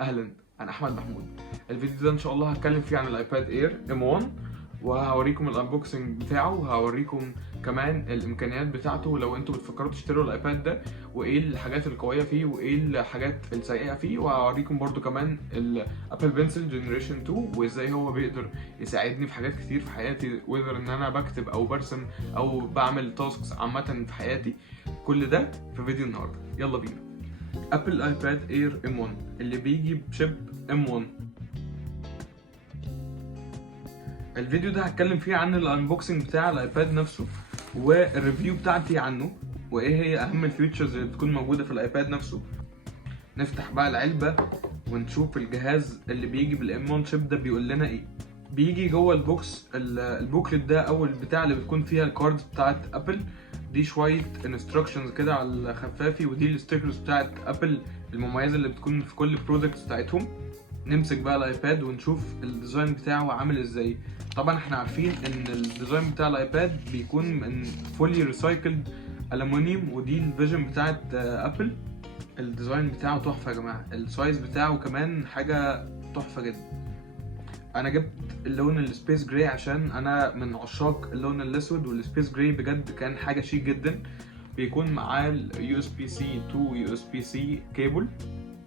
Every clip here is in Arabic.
اهلا، انا احمد محمود. الفيديو ده ان شاء الله هتكلم فيه عن الايباد اير ام 1، وهوريكم الانبوكسنج بتاعه، وهوريكم كمان الامكانيات بتاعته لو انتوا بتفكروا تشتروا الايباد ده، وايه الحاجات القويه فيه وايه الحاجات السيئه فيه. وهوريكم برضو كمان الابل بنسل جنريشن 2 وازاي هو بيقدر يساعدني في حاجات كتير في حياتي، وذر ان انا بكتب او برسم او بعمل تاسكس عامه في حياتي. كل ده في فيديو النهارده، يلا بينا. ابل ايباد اير ام 1 اللي بيجي بشيب ام 1. الفيديو ده هتكلم فيه عن الانبوكسنج بتاع الايباد نفسه، والريفيو بتاعتي عنه، وايه هي اهم الفيتشرز اللي بتكون موجوده في الايباد نفسه. نفتح بقى العلبه ونشوف الجهاز اللي بيجي بالام 1 شيب ده بيقول لنا ايه. بيجي جوه البوكس البوكلت ده او البتاع اللي بتكون فيها الكاردز بتاعت ابل دي، شويه انستراكشنز كده على الخفافي، ودي الستيكرز بتاعت ابل المميزه اللي بتكون في كل البرودكتس بتاعتهم. نمسك بقى الايباد ونشوف الديزاين بتاعه عامل ازاي. طبعا احنا عارفين ان الديزاين بتاع الايباد بيكون من فولي ريسايكلد الومنيوم، ودي الفيجن بتاعت ابل. الديزاين بتاعه تحفه يا جماعه، السايز بتاعه كمان حاجه تحفه جدا. انا جبت اللون السبيس جراي عشان انا من عشاق اللون الاسود، والسبيس جراي بجد كان حاجه شيك جدا. بيكون معاه اليو اس بي سي تو يو اس بي سي كيبل،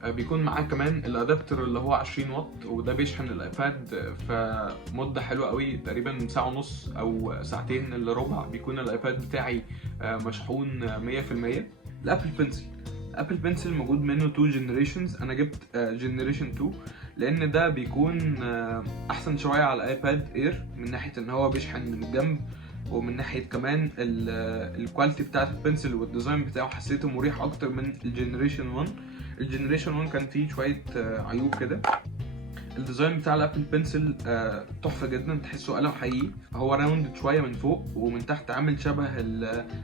بيكون معاه كمان الادابتر اللي هو 20 واط، وده بيشحن الايباد في مده حلوه قوي، تقريبا ساعه ونص او ساعتين الا ربع بيكون الايباد بتاعي مشحون 100%. الابل بنسل موجود منه 2 جنريشنز، انا جبت جنريشن 2 لان ده بيكون احسن شويه على الايباد اير من ناحيه ان هو بيشحن من الجنب، ومن ناحيه كمان الكواليتي بتاعت البنسل والديزاين بتاعه حسيته مريح اكتر من الجنريشن 1. الجنريشن 1 كان فيه شويه عيوب كده. الديزاين بتاع الابل بنسل تحفه جدا، تحسه قلم حقيقي. هو راوند شويه من فوق، ومن تحت عامل شبه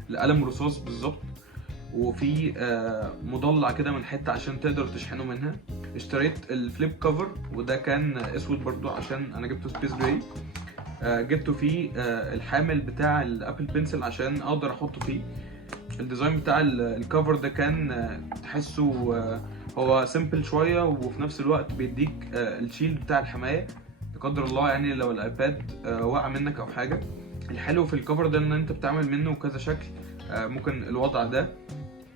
القلم الرصاص بالظبط، وفي مضلع كده من حته عشان تقدر تشحنه منها. اشتريت الفليب كفر، وده كان اسود برضو عشان انا جبته سبيس جراي. جبته فيه الحامل بتاع الابل بنسل عشان اقدر احطه فيه. الديزاين بتاع الكفر ده كان تحسه هو سيمبل شويه، وفي نفس الوقت بيديك الشيلد بتاع الحمايه لا قدر الله، يعني لو الايباد وقع منك او حاجه. الحلو في الكفر ده ان انت بتعمل منه كذا شكل، ممكن الوضع ده،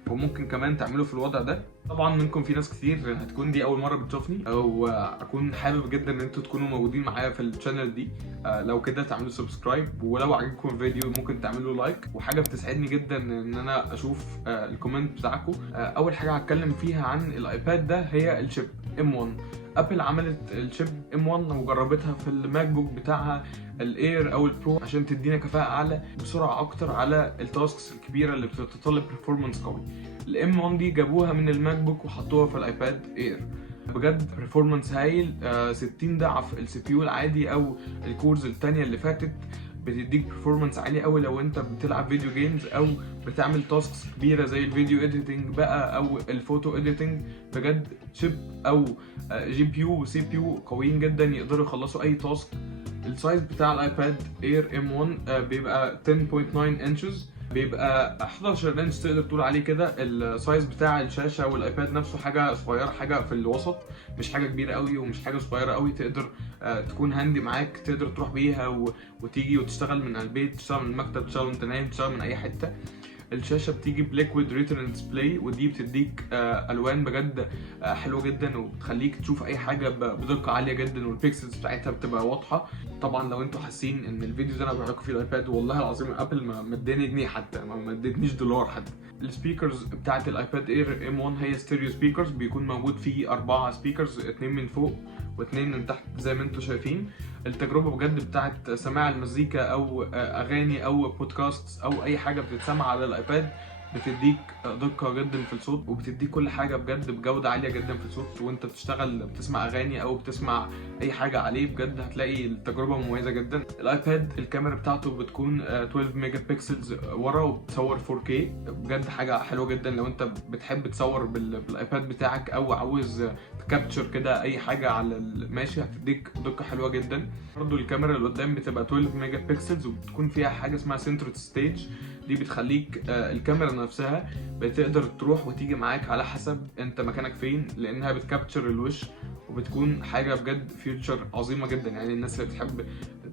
وممكن كمان تعمله في الوضع ده. طبعا منكم في ناس كتير هتكون دي اول مره بتشوفني، او اكون حابب جدا ان انتوا تكونوا موجودين معايا في الشانل دي. لو كده تعملوا سبسكرايب، ولو عجبكم الفيديو ممكن تعملوا لايك، وحاجه بتسعدني جدا ان انا اشوف الكومنت بتاعكم. اول حاجه هتكلم فيها عن الايباد ده هي الشيب ام 1. ابل عملت الشيب ام 1 وجربتها في الماك بوك بتاعها الاير او البرو عشان تدينا كفاءه اعلى بسرعه اكتر على التاسكس الكبيره اللي بتتطلب برفورمانس قوي. الام 1 دي جابوها من الماك بوك وحطوها في الايباد اير، بجد برفورمانس هايل. 60 ضعف السي بي يو العادي او الكورز التانية اللي فاتت. بتديك برفورمانس عالي قوي لو انت بتلعب فيديو جيمز او بتعمل تاسكس كبيره زي الفيديو اديتنج بقى او الفوتو اديتنج. بجد شيب او جي بي يو وسي بي يو قويين جدا يقدروا يخلصوا اي تاسك. السايز بتاع الايباد اير ام 1 بيبقى 10.9 انشز، بيبقى 11 انش تقدر تقول عليه كده. السايز بتاع الشاشه والايباد نفسه حاجه صغيره، حاجه في الوسط، مش حاجه كبيره قوي ومش حاجه صغيره قوي، تقدر تكون هاندي معاك، تقدر تروح بيها وتيجي وتشتغل من البيت، تشتغل من المكتب، تشتغل وانت نايم، تشتغل من اي حته. الشاشه بتيجي بليكويد ريتنا ديسبلاي، ودي بتديك الوان بجد حلوه جدا، وبتخليك تشوف اي حاجه بدقه عاليه جدا، والبيكسلز بتاعتها بتبقى واضحه. طبعا لو انتوا حاسين ان الفيديو ده انا بحكي فيه الايباد، والله العظيم ابل ما اداني جنيه حتى، ما ادتنيش دولار حتى. السبيكرز بتاعت الايباد اير ام 1 هي ستيريو سبيكرز، بيكون موجود فيه 4 سبيكرز، 2 من فوق و2 من تحت زي ما انتوا شايفين. التجربه بجد بتاعت سماع المزيكا او اغاني او بودكاست او اي حاجه بتتسمع على الايباد بتديك دقه جدا في الصوت، وبتديك كل حاجه بجد بجوده عاليه جدا في الصوت، وانت بتشتغل بتسمع اغاني او بتسمع اي حاجه عليه، بجد هتلاقي التجربه مميزه جدا. الايباد الكاميرا بتاعته بتكون 12 ميجا بكسلز ورا، وبتصور 4K، بجد حاجه حلوه جدا لو انت بتحب تصور بالايباد بتاعك، او عاوز تكابتشر كده اي حاجه على الماشي، هتديك دقه حلوه جدا. برضو الكاميرا اللي قدام بتبقى 12 ميجا بكسلز، وبتكون فيها حاجه اسمها سنترال ستيج، دي بتخليك الكاميرا نفسها بتقدر تروح وتيجي معاك على حسب انت مكانك فين، لانها بتكابتشر الوش وبتكون حاجه بجد فيوتشر عظيمه جدا. يعني الناس اللي بتحب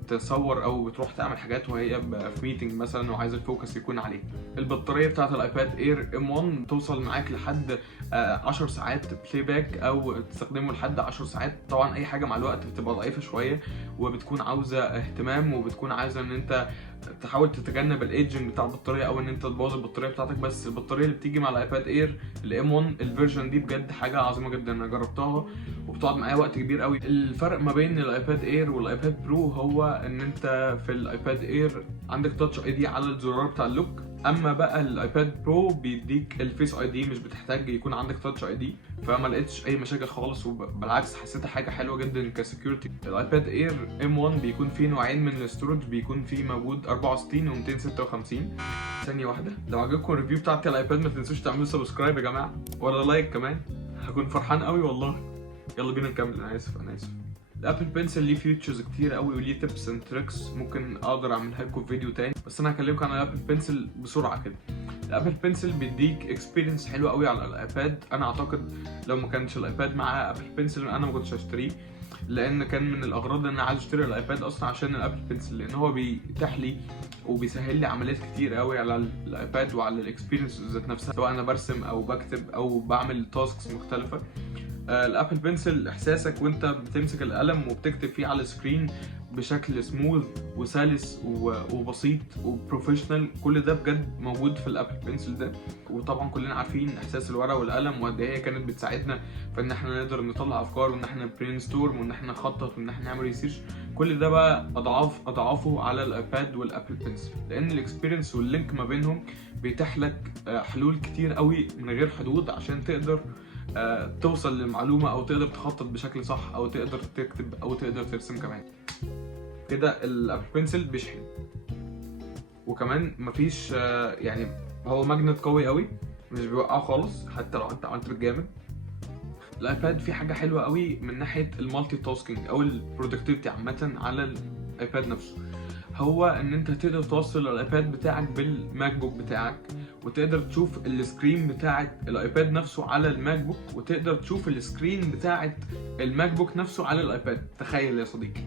تصور او بتروح تعمل حاجات وهي في ميتنج مثلا وعايز الفوكس يكون عليه. البطاريه بتاعت الايباد اير M1 توصل معاك لحد 10 ساعات بلاي باك، او تستخدمه لحد 10 ساعات. طبعا اي حاجه مع الوقت بتبقى ضعيفه شويه وبتكون عاوزه اهتمام، وبتكون عايزه ان انت تحاول تتجنب الايدجنج بتاع البطاريه او ان انت تبوظ البطاريه بتاعتك. بس البطاريه اللي بتيجي مع الايباد اير M1 الفيرجن دي بجد حاجه عظيمه جدا، انا جربتها وبتقعد معايا وقت كبير قوي. الفرق ما بين الايباد اير والايباد برو هو ان انت في الايباد اير عندك تاتش اي دي على الزرار بتاع اللوك، اما بقى الايباد برو بيديك الفيس اي دي، مش بتحتاج يكون عندك تاتش اي دي. فما لقيتش اي مشاكل خالص، وبالعكس حسيتها حاجه حلوه جدا كسكيورتي. الايباد اير M1 بيكون فيه نوعين من الاستورج، بيكون فيه موجود 64 و 256. ثانيه واحده، لو عجبكم الريفيو بتاعت الايباد ما تنسوش تعملوا سبسكرايب يا جماعه، ولا لايك كمان، هكون فرحان قوي والله. يلا بينا نكمل. انا اسف. الابل بنسل ليه فيوتشرز كتير قوي وليه تيبس اند تريكس ممكن اقدر اعملها لكم في فيديو تاني، بس انا هكلمكم عن الابل بنسل بسرعه كده. الابل بنسل بيديك اكسبيرينس حلوه قوي على الايباد. انا اعتقد لو ما كانش الايباد معاه ابل بنسل انا ما كنتش هشتريه، لان كان من الاغراض ان انا عايز اشتري الايباد اصلا عشان الابل بنسل، لان هو بيتيح لي وبيسهل لي عمليات كتير قوي على الايباد وعلى الاكسبيرينس ذات نفسها، سواء انا برسم او بكتب او بعمل تاسكس مختلفه. الابل بنسل احساسك وانت بتمسك القلم وبتكتب فيه على السكرين بشكل سموث وسلس وبسيط وبروفيشنال، كل ده بجد موجود في الابل بنسل ده. وطبعا كلنا عارفين احساس الورقه والقلم وقد ايه هي كانت بتساعدنا في ان احنا نقدر نطلع افكار وان احنا برين ستورم وان احنا نخطط وان احنا نعمل ريسيرش. كل ده بقى اضعافه على الايباد والابل بنسل، لان الاكسبيرينس واللينك ما بينهم بيتيح لك حلول كتير قوي من غير حدود عشان تقدر توصل للمعلومه او تقدر تخطط بشكل صح او تقدر تكتب او تقدر ترسم كمان. كده الابل بنسل بيشحن، وكمان مفيش يعني هو ماجنت قوي قوي مش بيوقعه خالص حتى لو انت عملت بالجامد. الايباد فيه حاجه حلوه قوي من ناحيه المالتي تاسكينج او البرودكتيفيتي عامه على الايباد نفسه، هو ان انت تقدر توصل الايباد بتاعك بالماك بوك بتاعك، وتقدر تشوف السكرين بتاعت الايباد نفسه على الماك بوك، وتقدر تشوف السكرين بتاعت الماك بوك نفسه على الايباد. تخيل يا صديقي،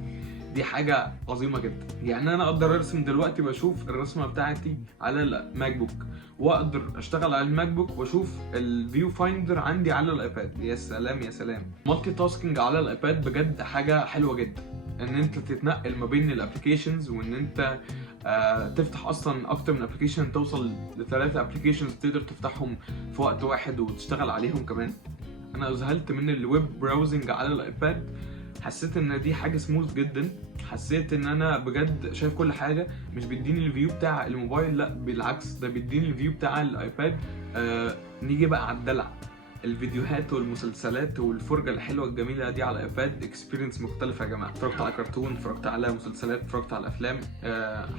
دي حاجه عظيمه جدا. يعني انا اقدر ارسم دلوقتي بشوف الرسمه بتاعتي على الماك بوك، واقدر اشتغل على الماك بوك واشوف الفيو فايندر عندي على الايباد. يا سلام يا سلام، مالتي تاسكينج على الايباد بجد حاجه حلوه جدا، ان انت تتنقل ما بين الابلكيشنز وان انت تفتح اصلا اكتر من ابلكيشن، توصل ل3 ابلكيشنز تقدر تفتحهم في وقت واحد وتشتغل عليهم كمان. انا ذهلت من الويب براوزنج على الايباد، حسيت ان دي حاجه سموث جدا، حسيت ان انا بجد شايف كل حاجه، مش بيديني الفيو بتاع الموبايل، لا بالعكس ده بيديني الفيو بتاع الايباد. نيجي بقى على الدلع، الفيديوهات والمسلسلات والفرجه الحلوه الجميله دي على الايباد اكسبيرينس مختلفه يا جماعه. اتفرجت على كرتون، اتفرجت على مسلسلات، اتفرجت على افلام،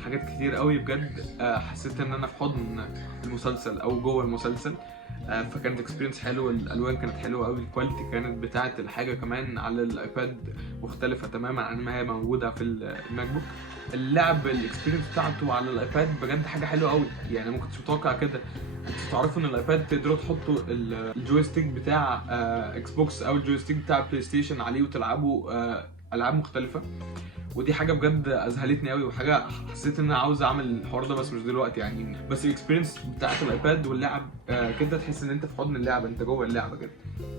حاجات كتير قوي بجد. حسيت ان انا في حضن المسلسل او جوه المسلسل، فكانت اكسبيرينس حلوه. الالوان كانت حلوه قوي، الكواليتي كانت بتاعه الحاجه كمان على الايباد مختلفه تماما عن ما هي موجوده في الماك بوك. اللعب الاكسبيرينس بتاعته على الايباد بجد حاجه حلوه قوي، يعني ما كنتش متوقع كده. انتوا تعرفوا ان الايباد تقدروا تحطوا الجويستيك بتاع اكس بوكس او الجويستيك بتاع بلاي ستيشن عليه وتلعبوا العاب مختلفه، ودي حاجه بجد اذهلتني قوي، وحاجه حسيت ان انا عاوز اعمل الحوار ده بس مش دلوقتي يعني. بس الاكسبيرينس بتاعت الايباد واللعب كده تحس ان انت في حضن اللعبه، انت جوه اللعبه كده.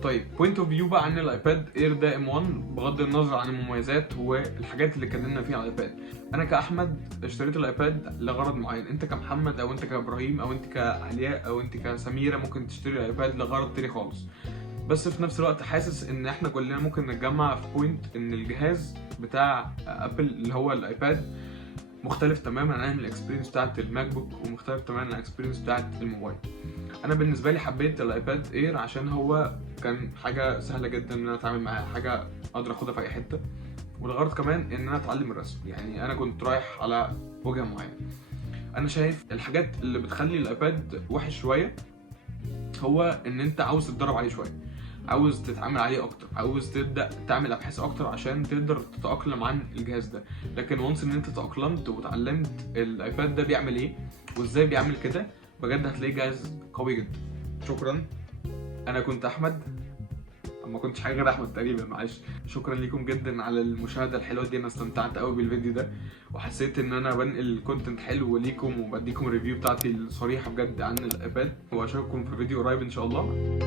طيب بوينت اوف فيو بقى عن الايباد اير ده M1 بغض النظر عن المميزات والحاجات اللي اتكلمنا فيها على الايباد. انا كاحمد اشتريت الايباد لغرض معين، انت كمحمد او انت كابراهيم او انت كعلياء او انت كسميره ممكن تشتري الايباد لغرض تاني خالص. بس في نفس الوقت حاسس ان احنا كلنا ممكن نتجمع في بوينت ان الجهاز بتاع ابل اللي هو الايباد مختلف تماما عن الاكسبيرينس بتاعت الماك بوك، ومختلف تماما عن الاكسبيرينس بتاعت الموبايل. انا بالنسبه لي حبيت الايباد اير عشان هو كان حاجه سهله جدا ان انا اتعامل معاها، حاجه اقدر اخدها في اي حته، والغرض كمان ان انا اتعلم الرسم. يعني انا كنت رايح على وجهه معينه. انا شايف الحاجات اللي بتخلي الايباد وحش شويه هو ان انت عاوز تتدرب عليه شويه، عاوز تتعامل عليه اكتر، عاوز تبدا تعمل ابحاث اكتر عشان تقدر تتاقلم عن الجهاز ده. لكن وانس ان انت تاقلمت وتعلمت الايباد ده بيعمل ايه وازاي بيعمل كده، بجد هتلاقيه جهاز قوي جدا. شكرا. انا كنت احمد، ما كنتش حاجه غير احمد تقريبا، معلش. شكرا ليكم جدا على المشاهده الحلوه دي، انا استمتعت قوي بالفيديو ده، وحسيت ان انا بنقل كونتنت حلو ليكم وبديكم الريفيو بتاعتي الصريحه بجد عن الايباد، واشوفكم في فيديو قريب ان شاء الله.